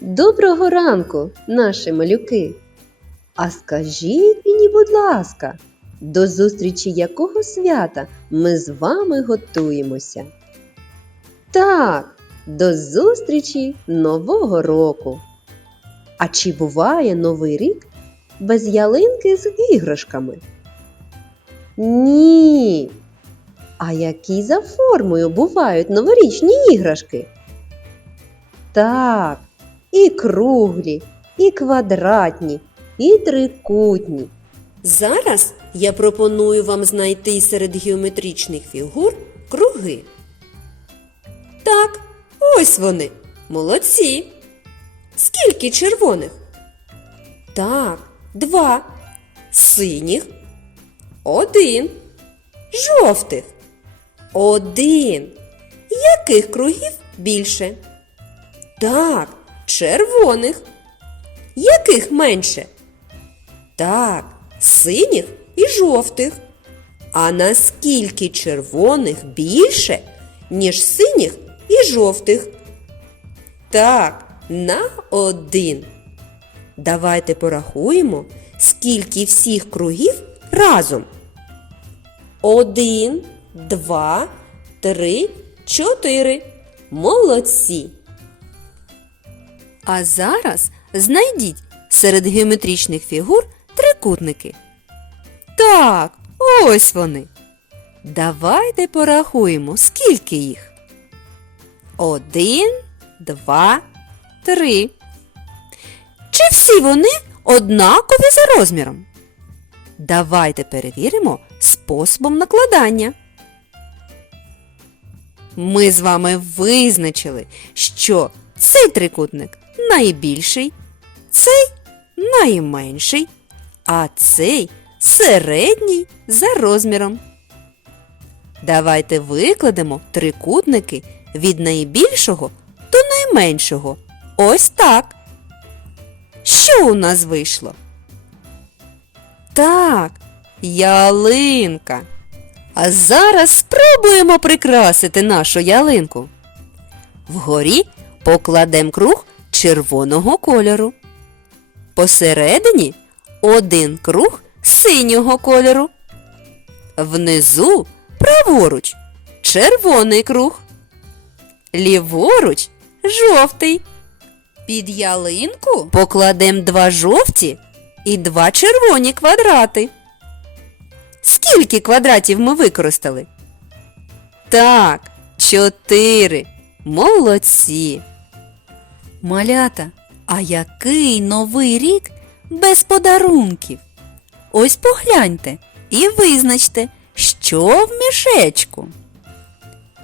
Доброго ранку, наші малюки! А скажіть мені, будь ласка, до зустрічі якого свята ми з вами готуємося? Так, до зустрічі Нового року. А чи буває Новий рік без ялинки з іграшками? Ні. А які за формою бувають новорічні іграшки? Так, і круглі, і квадратні, і трикутні. Зараз я пропоную вам знайти серед геометричних фігур круги. Так, ось вони. Молодці. Скільки червоних? Так, два. Синіх. Один. Жовтих. Один. Яких кругів більше? Так, червоних. Яких менше? Так, синіх і жовтих. А наскільки червоних більше, ніж синіх і жовтих? Так, на один. Давайте порахуємо, скільки всіх кругів разом. Один, два, три, чотири. Молодці. А зараз знайдіть серед геометричних фігур трикутники. Так, ось вони. Давайте порахуємо, скільки їх. Один, два, три. Чи всі вони однакові за розміром? Давайте перевіримо способом накладання. Ми з вами визначили, що цей трикутник найбільший, цей найменший, а цей середній за розміром. Давайте викладемо трикутники від найбільшого до найменшого. Ось так. Що у нас вийшло? Так, ялинка. А зараз спробуємо прикрасити нашу ялинку. Вгорі покладемо круг червоного кольору. Посередині один круг синього кольору. Внизу праворуч червоний круг. Ліворуч жовтий. Під ялинку покладемо два жовті і два червоні квадрати. Скільки квадратів ми використали? Так, чотири. Молодці. Малята, а який новий рік без подарунків? Ось погляньте і визначте, що в мішечку.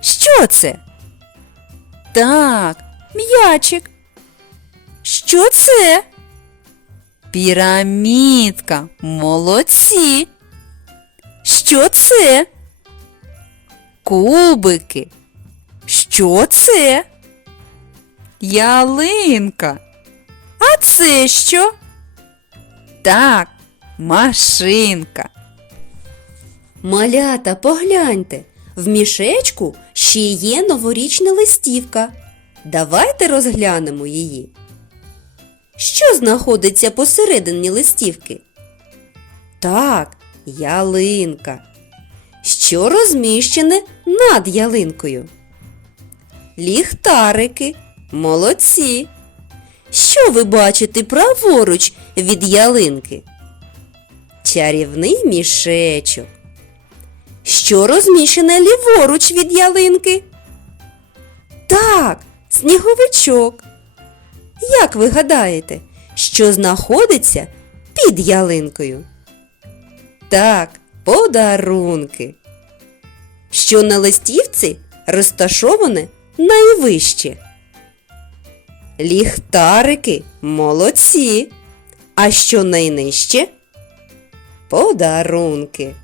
Що це? Так, м'ячик. Що це? Пірамідка. Молодці. Що це? Кубики. Що це? Ялинка. А це що? Так, машинка. Малята, погляньте, в мішечку ще є новорічна листівка. Давайте розглянемо її. Що знаходиться посередині листівки? Так, ялинка. Що розміщене над ялинкою? Ліхтарики. Молодці. Що ви бачите праворуч від ялинки? Чарівний мішечок. Що розміщене ліворуч від ялинки? Так, сніговичок. Як ви гадаєте, що знаходиться під ялинкою? Так, подарунки. Що на листівці розташоване найвище? Ліхтарики молодці. А що найнижче? Подарунки.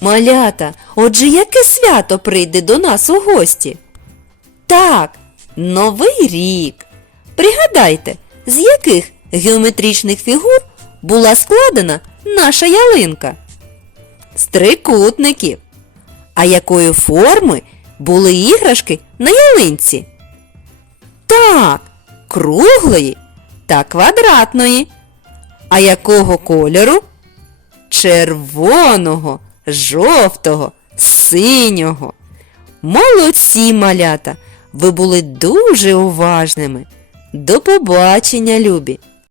Малята, отже, яке свято прийде до нас у гості? Так, Новий рік. Пригадайте, з яких геометричних фігур була складена наша ялинка? З трикутників. А якої форми були іграшки на ялинці? Так, круглої та квадратної. А якого кольору? Червоного, жовтого, синього. Молодці, малята! Ви були дуже уважними. До побачення, любі!